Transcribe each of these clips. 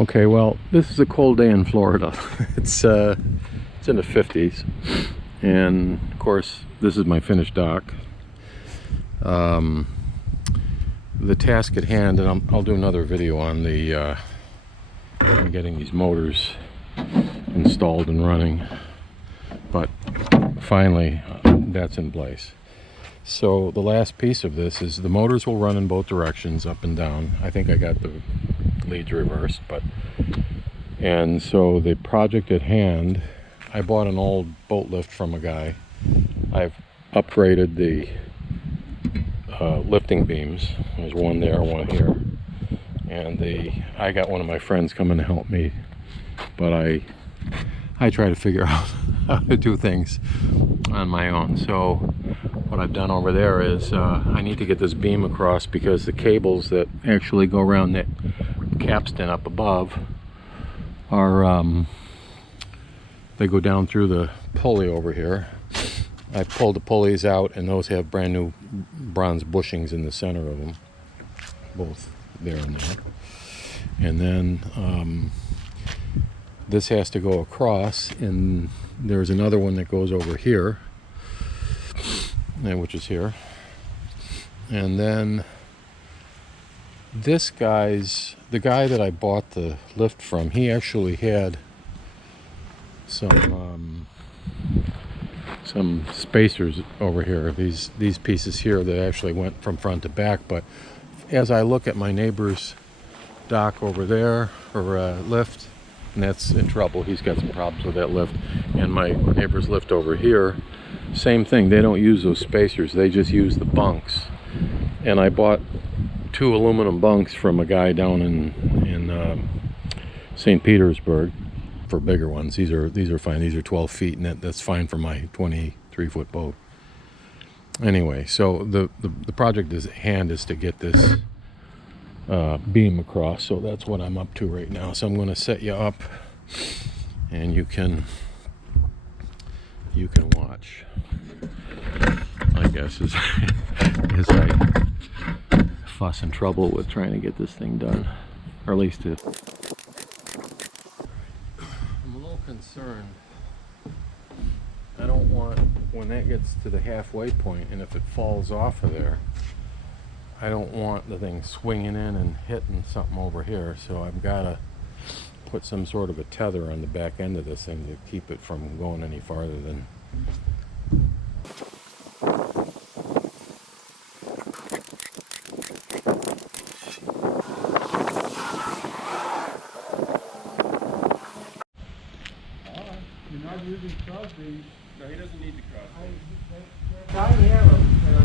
Okay, well, this is a cold day in Florida. It's in the 50s, and of course, this is my finished dock. The task at hand, and I'll do another video on the on getting these motors installed and running. But finally, that's in place. So the last piece of this is the motors will run in both directions, up and down. I think I got the leads reversed, and so the project at hand, I bought an old boat lift from a guy. I've upgraded the lifting beams. There's one there, one here, and I got one of my friends coming to help me, but I try to figure out how to do things on my own. So what I've done over there is I need to get this beam across, because the cables that actually go around that capstan up above are they go down through the pulley over here. I pulled the pulleys out, and those have brand new bronze bushings in the center of them, both there and there. And then this has to go across, and there's another one that goes over here, which is here. And then this the guy that I bought the lift from, he actually had some spacers over here, these pieces here that actually went from front to back. But as I look at my neighbor's dock over there, or lift, and that's in trouble, he's got some problems with that lift, and my neighbor's lift over here, same thing, they don't use those spacers, they just use the bunks. And I bought 2 aluminum bunks from a guy down in St. Petersburg for bigger ones. These are fine. These are 12 feet, and that's fine for my 23-foot boat. Anyway, so the project at hand is to get this beam across. So that's what I'm up to right now. So I'm going to set you up, and you can watch, I guess, as I fuss and trouble with trying to get this thing done, or at least I'm a little concerned. I don't want, when that gets to the halfway point, and if it falls off of there, I don't want the thing swinging in and hitting something over here. So I've got to put some sort of a tether on the back end of this thing to keep it from going any farther than. No, he doesn't need to cross. I have them, and I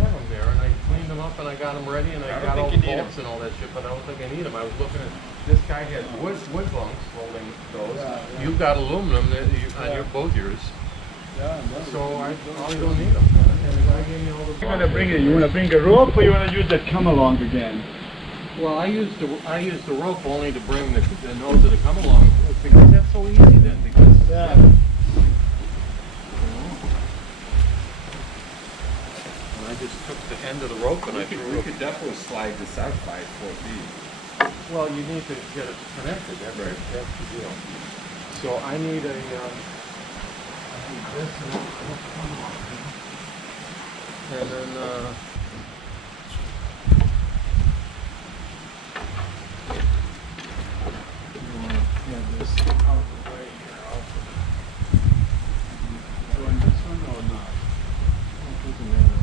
have them there, and I cleaned them up, and I got them ready, and I got all the bolts and all that shit, but I don't think I need them. I was looking at, this guy has wood bunks holding those. Yeah. You've got aluminum that on both yours. Yeah, so I probably don't need them. You want to bring a rope, or you want to use that come along again? Well, I used the rope only to bring the nose of the come along, because that's so easy then, because I just took the end of the rope and we could definitely slide this out 5 feet. Well, you need to get it connected. That's the deal. So I need I need this and then you want to have this out of the way here also. Doing this one or not? It doesn't matter.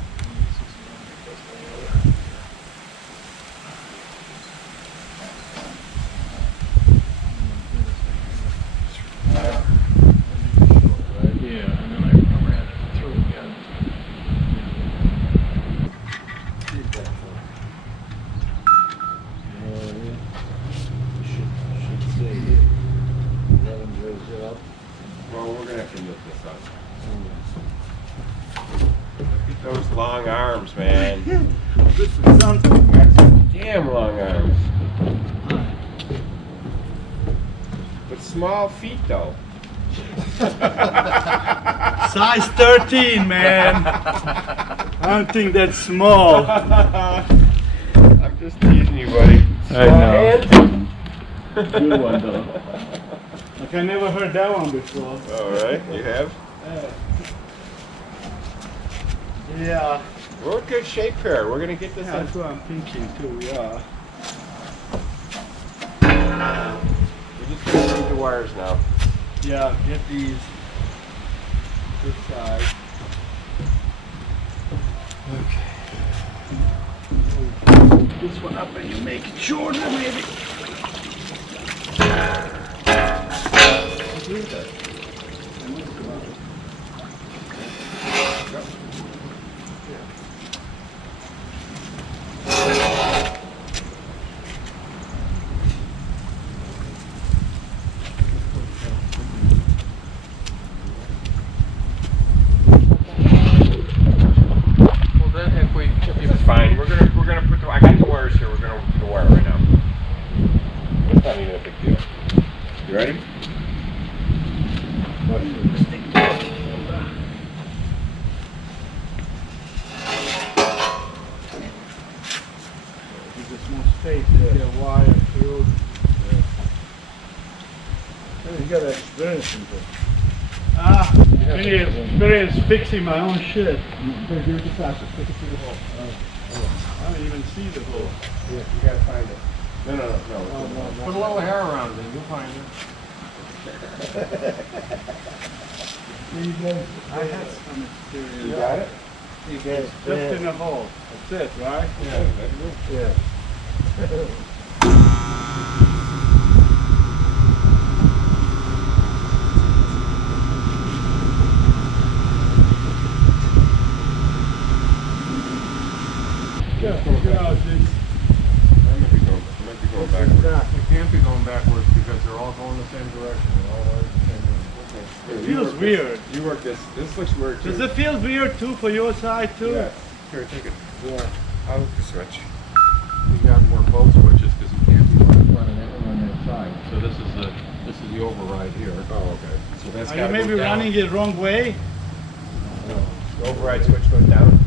Well, we're gonna have to lift this up. Look at those long arms, man. This is something. Damn long arms. With small feet, though. Size 13, man. I don't think that's small. I'm just teasing you, buddy. I know. Good one though. Like I never heard that one before. All right, you have? Yeah. We're in good shape here. We're gonna get this Yeah, in. that's what I'm thinking too, yeah. We're just gonna read the wires now. Yeah, get these this side. Okay. This one up and you make it shorter maybe. Well, then if we, It's fine. We're gonna put the. I got the wires here. We're gonna do the wire right now. It's not even a big deal. You ready? There's just more space to get a wire through. You got experience in this. Experience fixing my own shit. I don't even see the hole. Yeah, you gotta find it. No. put a little hair around it, you'll find it. I had some experience. You got it? You guys just in a hole. That's it, right? Yeah. Yeah, figure out this. I might be going backwards. It can't be going backwards because they're all going the same direction. They're all wired the same way. It feels weird. You work this. This looks weird too. Does it feel weird too for your side too? Yeah. Here, take it. Yeah. I'll hook the switch. We got more both switches because you can't be running it on that side. So this is the override here. Oh, okay. So that's Are you gotta maybe go down. running it wrong way? The override switch goes down.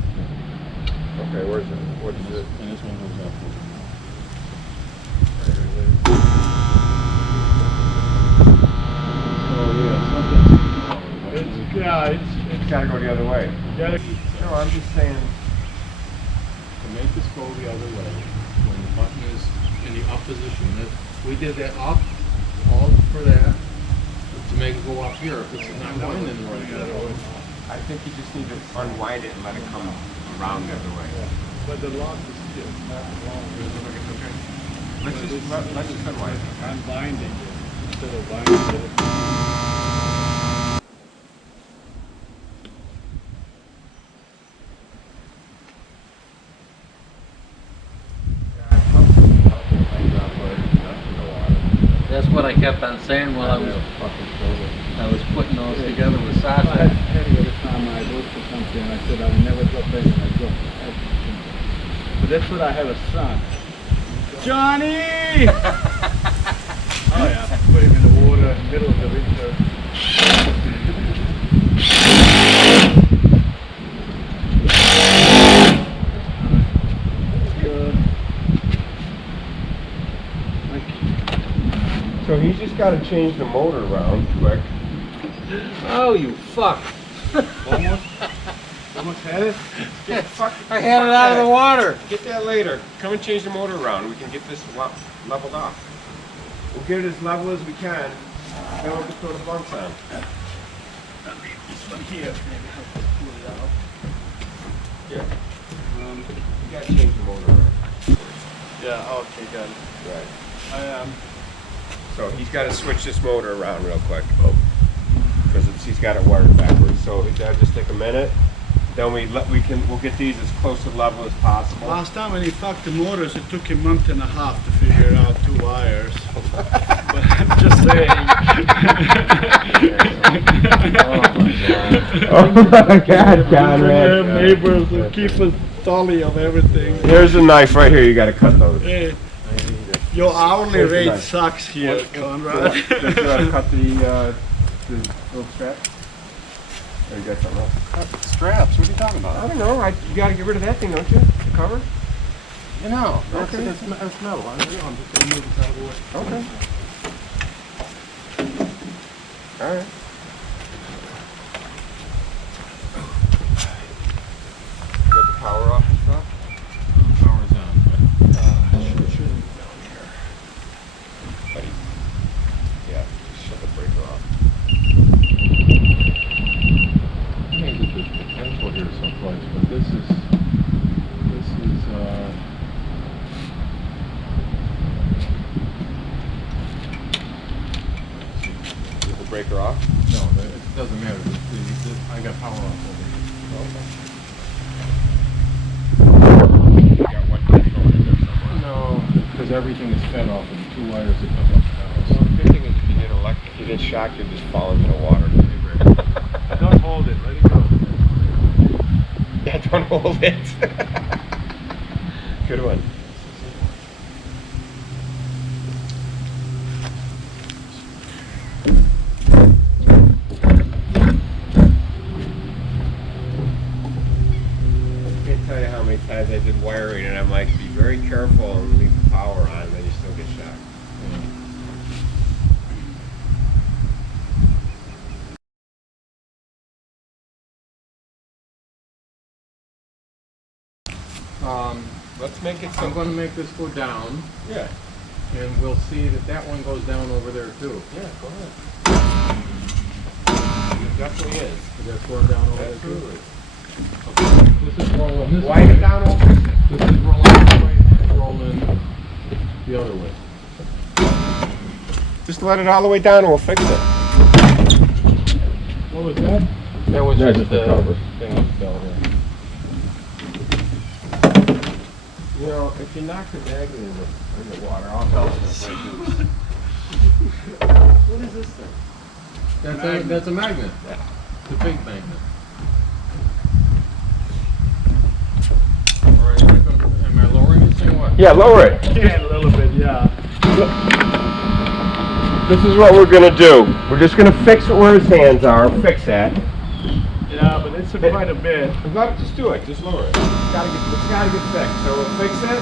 Okay, where's it? What is it? And this one goes up. It's gotta go the other way. gotta, No, I'm just saying. To make this go the other way, when the button is in the up position, we did that up, all for that, to make it go up here. If it's not going in the right direction. I think you just need to unwind it and let it come around the other way. but the lock is still not long. Let's just unwind it. I'm binding it instead of binding it. That's what I kept on saying while I was putting those together with Sasha. Every time I look for something, I said I'll never drop in and I drop everything. But that's what I have a son. Johnny! Oh yeah, put him in the water in the middle of the winter. So he's just got to change the motor around quick. Oh, you fuck. Almost had it? I had it out of the water. Get that later. Come and change the motor around. We can get this leveled off. We'll get it as level as we can. Then we can throw the bunks on. This one here, maybe I'll just pull it out. Yeah. You got to change the motor around. Yeah, okay, got it. Right. I am. So he's got to switch this motor around real quick. Because he's got it wired backwards. So that'll just take a minute. Then we'll get these as close to level as possible. Last time when he fucked the motors, it took him a month and a half to figure out 2 wires. But I'm just saying. Oh my God, Conrad. Neighbors will keep a tally of everything. There's a knife right here. You got to cut those. Hey, your hourly Where's the rate knife? sucks here, Conrad. Does you want to cut the little strap? Or you got something else? Straps, what are you talking I about? don't know. You got to get rid of that thing, don't you? The cover? You know, Okay. that's metal. I'm just going to move this out of the way. Okay. All right. Got the power off and stuff? Power's on, but it shouldn't be down here. But yeah, just shut the breaker off. Maybe there's potential here someplace, but this is Is the breaker off? no, it doesn't matter. I got power off over here. You got one control in there somewhere. No, because everything is fed off of the 2 wires that come up the house. Well, the good thing is if you get shocked, you'll just fall into the water. Don't hold it, let it go. Yeah, don't hold it. Good one. I can't tell you how many times I did wiring and I'm like, be very careful and leave the power on, then you still get shocked. Let's make it I'm so. going to make this go down, Yeah, and we'll see that that one goes down over there too. yeah, go ahead. It definitely is. Is that going down over there Absolutely. too? Okay. This is rolling this Wind way. it down, we'll fix it. This is rolling this way, and it's rolling the other way. Just let it all the way down and we'll fix it. What was that? That was That's just the cover. thing that fell there. You know, if you knock the magnet in the water, I'll help you. What is this thing? That's a magnet. Yeah. It's a big magnet. All right, am I lowering this thing or what? Yeah, lower it. Yeah, a little bit, yeah. This is what we're gonna do. We're just gonna fix it where his hands are. Fix that. Yeah, but it's quite a bit. Just do it. Just lower it. It's gotta get fixed. So we'll fix it,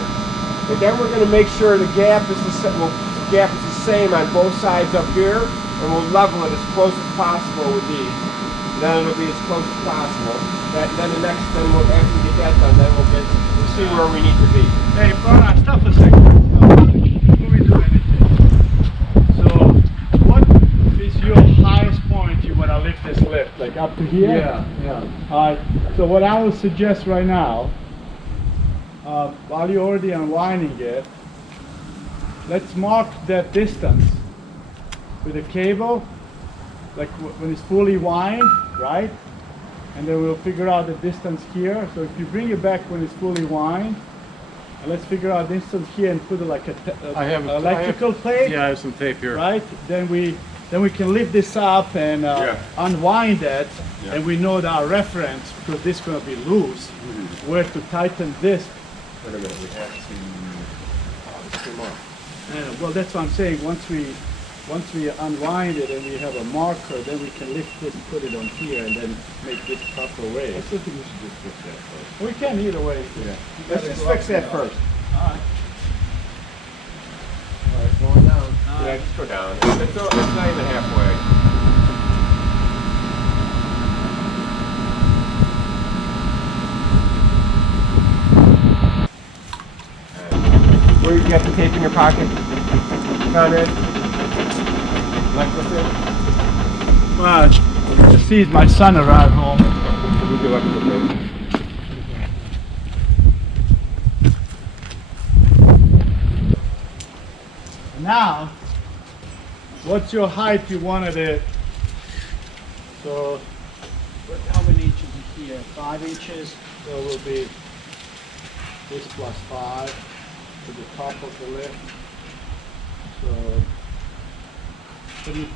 and then we're gonna make sure the gap is the same on both sides up here, and we'll level it as close as possible with these. Then it'll be as close as possible. Then after we get that done, then we'll see where we need to be. Hey, Brian, stop a second. Before we do anything. So, what is your highest point you want to lift this lift? Like up to here? Yeah. Alright, so what I would suggest right now, while you're already unwinding it, let's mark that distance with a cable, like when it's fully wound, right? And then we'll figure out the distance here. So if you bring it back when it's fully wound, and let's figure out the distance here and put it like electrical plate. Yeah, I have some tape here. Right? Then we can lift this up and unwind it, and we know that our reference, because this is going to be loose, where to tighten this. Wait a minute, we have to. Oh, this came off. And, well, that's what I'm saying. Once we unwind it and we have a marker, then we can lift this, put it on here, and then make this proper way. I still think we should just fix that first. We can either way. Yeah. Let's just fix that first. Alright. Alright, going down. Yeah, just go down. It's not even halfway. Where you got the tape in your pocket, Conrad? Electrical tape? Well, just see my son arrive home. We do electrical tape. Now, what's your height you wanted it? So, how many inches is here? 5 inches. So it will be this plus 5 to the top of the lift. So, what do you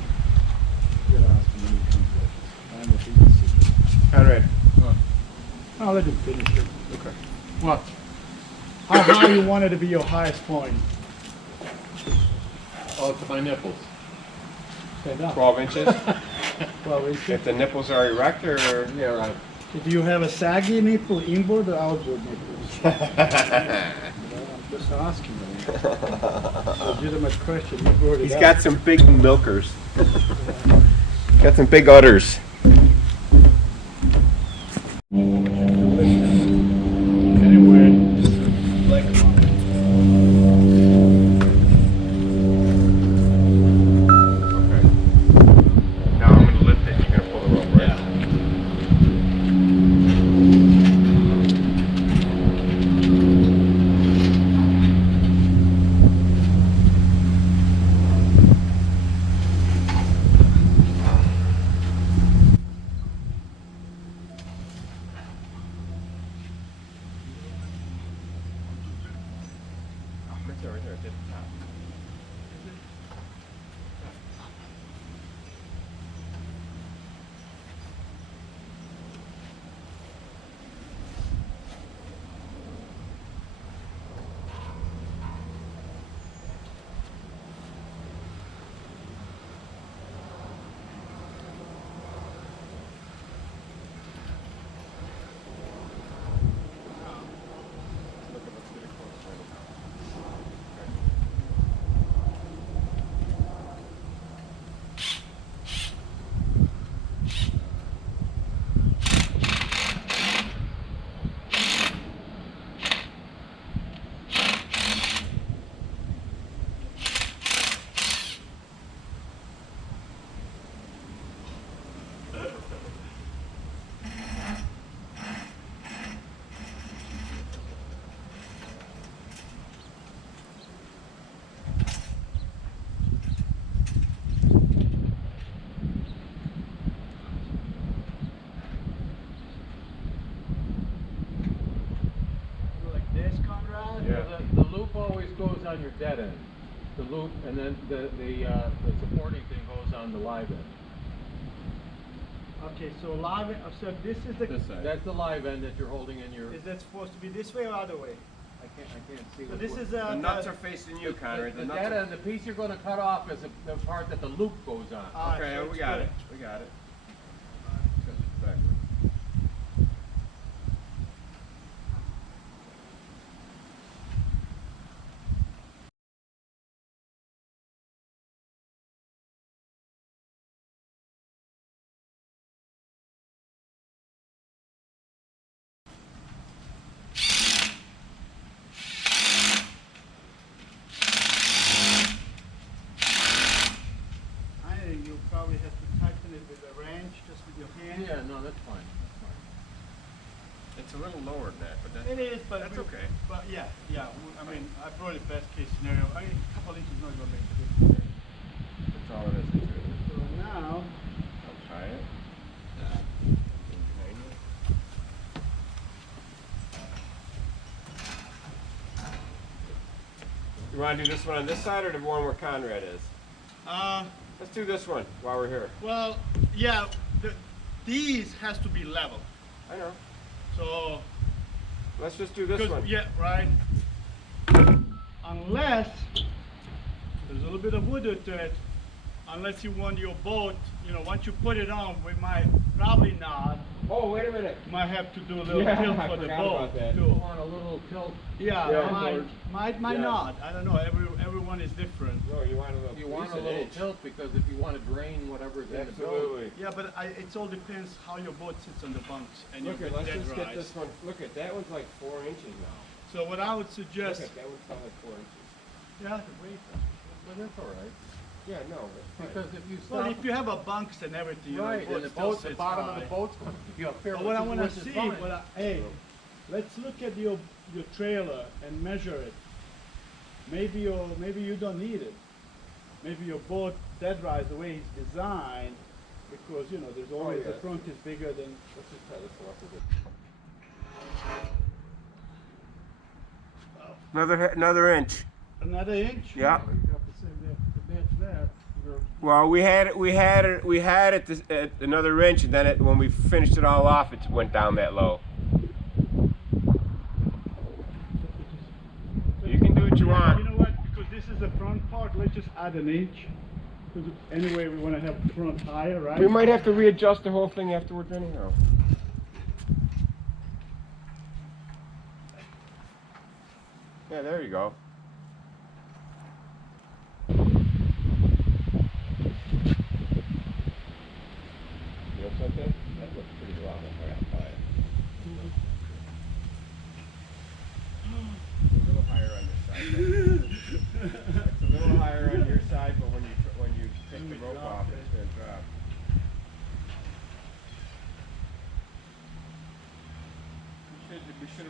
ask him when he comes in? I don't know if he can see. Conrad. I'll let him finish it. Okay. What? How high you want it to be your highest point? Oh, to my nipples. Stand up. 12 inches? 12 inches. If the nipples are erect or? Yeah, right. Do you have a saggy nipple, inboard or outboard nipples? I'm just asking. Legitimate question. You brought it He's up. got some big milkers. Got some big udders. Anyway, like Okay. Now I'm gonna lift it. You're gonna pull the rope, right? yeah. Right there, right there, at the top. Let's get it close right now. Like this, Conrad? Yeah. The loop always goes on your dead end. The loop, and then the supporting thing goes on the live end. Okay, so live. So this is the. This side. That's the live end that you're holding in your. Is that supposed to be this way or other way? I can't see. So which this one. is The nuts are facing you, Conrad. The nuts dead are- end, the piece you're going to cut off is the part that the loop goes on. Alright, Okay, so we it's got good. it. We got it. Backward. I think you probably have to tighten it with a wrench, just with your hand. Yeah, no, that's fine. That's fine. It's a little lower than that, but that's It is, but That's okay. But yeah, I mean, I brought it best case scenario. I mean, a couple inches not gonna make a difference. That's all it is. So now, I'll try it. You want to do this one on this side or the one where Conrad is? Let's do this one while we're here. well, yeah, these has to be level. I know. So, Let's just do this because one. yeah, right. Unless there's a little bit of wood to it. Unless you want your boat, you know, once you put it on, we might probably not. Oh, wait a minute. Might have to do a little Yeah, tilt I for the forgot boat about that. You too. want a little tilt. Yeah, Yeah. might Yeah. not. I don't know. Everyone is different. No, you want a little. You want a at least an little inch. tilt because if you want to drain whatever's in the boat. Absolutely. Yeah, but it all depends how your boat sits on the bunks and Look your at, let's dead just get rise. this one. Look at that one's like 4 inches now. So what I would suggest, Look at that one's still like 4 inches. yeah, But that's all right. Yeah, no, that's fine. Because if you well, stop. if you have a bunks and everything, your Right, boat and the still boat, the sits bottom of high. the boat's going to be up here. But what I which want to is see, fine. hey, let's look at your trailer and measure it. Maybe you don't need it. Maybe your boat dead rise the way it's designed, because you know there's always yeah. the front is bigger than. Let's just try this one off a bit. Another inch. Another inch. Yeah. You got the same there to match that. You're- Well, we had it at another inch, and then when we finished it all off, it went down that low. You can do what you want. You know what? Because this is the front part, let's just add an inch. Because anyway, we want to have the front higher, right? We might have to readjust the whole thing afterwards anyhow. Yeah, there you go.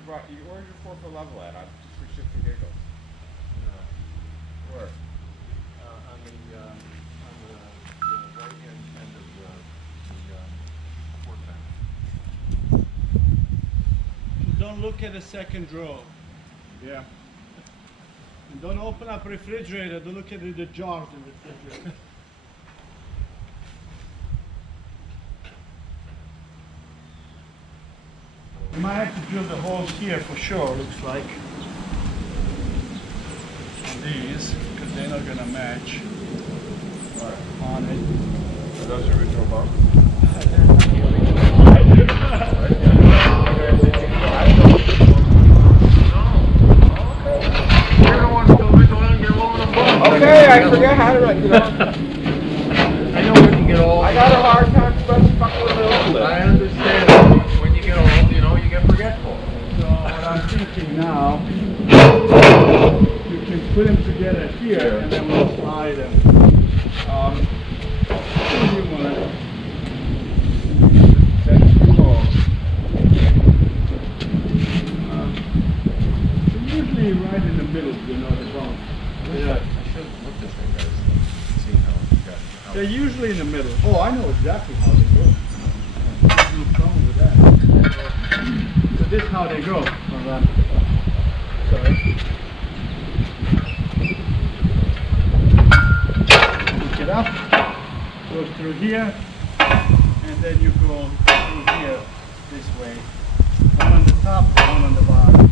where's your 4 foot level at? Just for shits and giggles. Where? On the right hand end of the port bank. Don't look at the second drawer. Yeah. And don't open up refrigerator. Don't look at the jars in the refrigerator. We might have to drill the holes here for sure, looks like. On these, because they're not gonna match on it. Are those original bunks? Okay, I forget how to, I know when you get old. I got a hard time specifying with the old I list. understand. When you get old, you know, you get forgetful. So what I'm thinking now, you can put them together here and then we'll slide them. What do you want? Usually right in the middle, you know, the bump. Yeah, I should have looked at them guys and seen how you got They're usually in the middle. Oh, I know exactly how they go. No problem with that. So this is how they go. Sorry. Pick it up, goes through here, and then you go through here this way. One on the top, one on the bottom,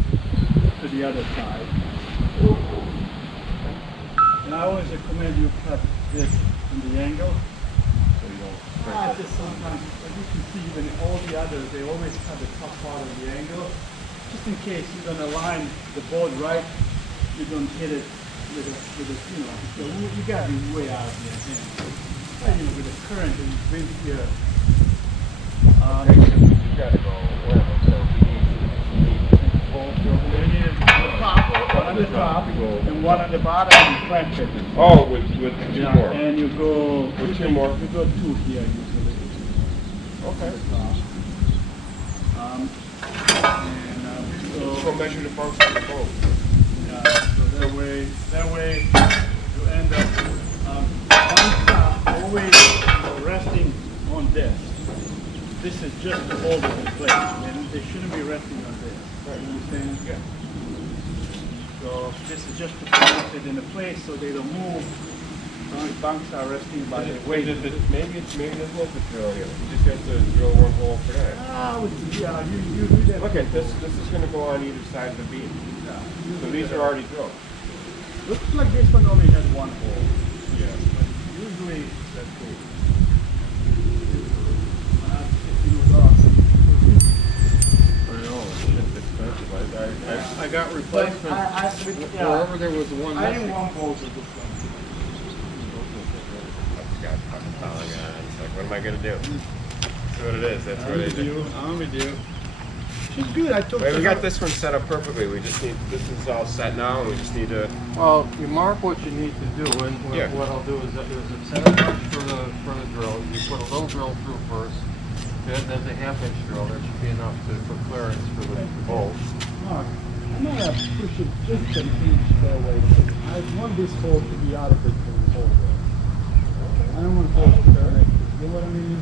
to the other side. And I always recommend you cut this in the angle. So you don't Just sometimes, as you can see, even all the others, they always cut the top part of the angle, just in case you're gonna line the board right, you don't hit it with a you know, so you gotta be way out of your hand. Well, you know, with the current and wind here. You gotta go wherever, so We need the top, one on the top, and one on the bottom, and clamp it. Oh, with two Yeah, more. and you go, With two more. we go two here usually. Okay. And Just go measure the bunks on the boat. yeah, so that way you end up bunks are always resting on this. This is just to hold it in place, and they shouldn't be resting on this. You understand? Yeah. So this is just to put it in a place so they don't move. Bunks are resting by their weight. Maybe there's no material here. You just have to drill one hole for that. Yeah, you do that. Look at this. This is going to go on either side of the beam. So these are already drilled. Looks like this one only had one hole. Yeah. But usually that's cool. I got replacements wherever there was one I missing. didn't want both of this one. Got fucking falling on. It's like, what am I going to do? That's what it is. That's what it is. I'm with you. She's good. I took Wait, we got this one set up perfectly. We just need, this is all set now, and we just need to. Well, you mark what you need to do, and Yeah. what I'll do is there's a center punch for the drill. You put a little drill through first. Then there's a half-inch drill. That should be enough for clearance for the bolt. Mark, I'm gonna push it just an inch that way. I want this hole to be out of it for the whole way. I don't want holes to connect. You know what I mean?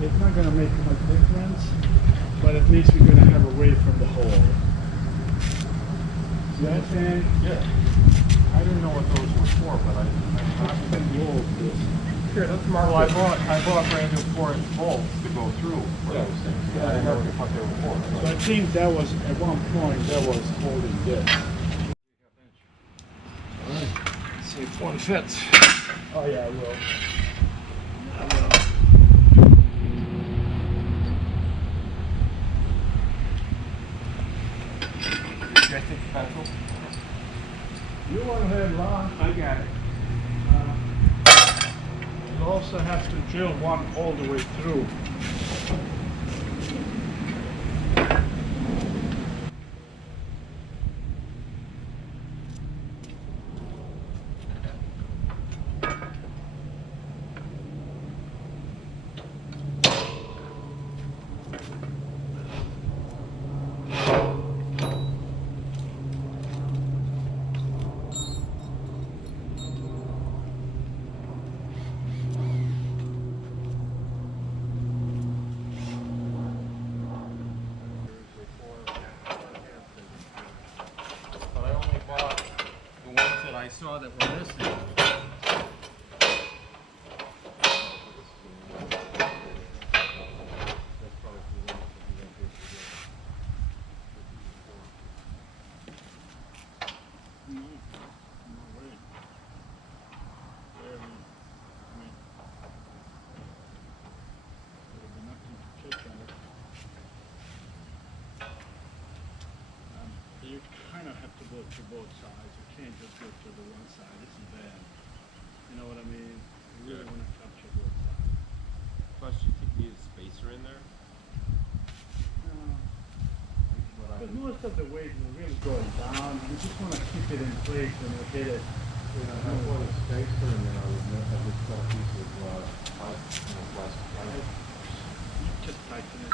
It's not gonna make much difference, but at least we're gonna have away from the hole. See what I'm saying? Yeah. I didn't know what those were for, but I Here, let's mark Well, this. I bought brand new 4-inch bolts to go through for Yeah. those things. I didn't know what they were for. So I think that was, at one point, that was holding this. Let's see if one fits. Oh yeah, I will. You want to have long? I got it. You also have to drill one all the way through. saw that we're missing. No, no way. There there'll be nothing to check on it. You kind of have to go to both sides. You can't just go to the one side. This is bad. You know what I mean? You really want to capture both sides. Plus, you need a spacer in there. Because most of the weight will really go down. You just want to keep it in place when you hit it. Yeah, I want a spacer and then I would cut a piece of plastic. You just tighten it.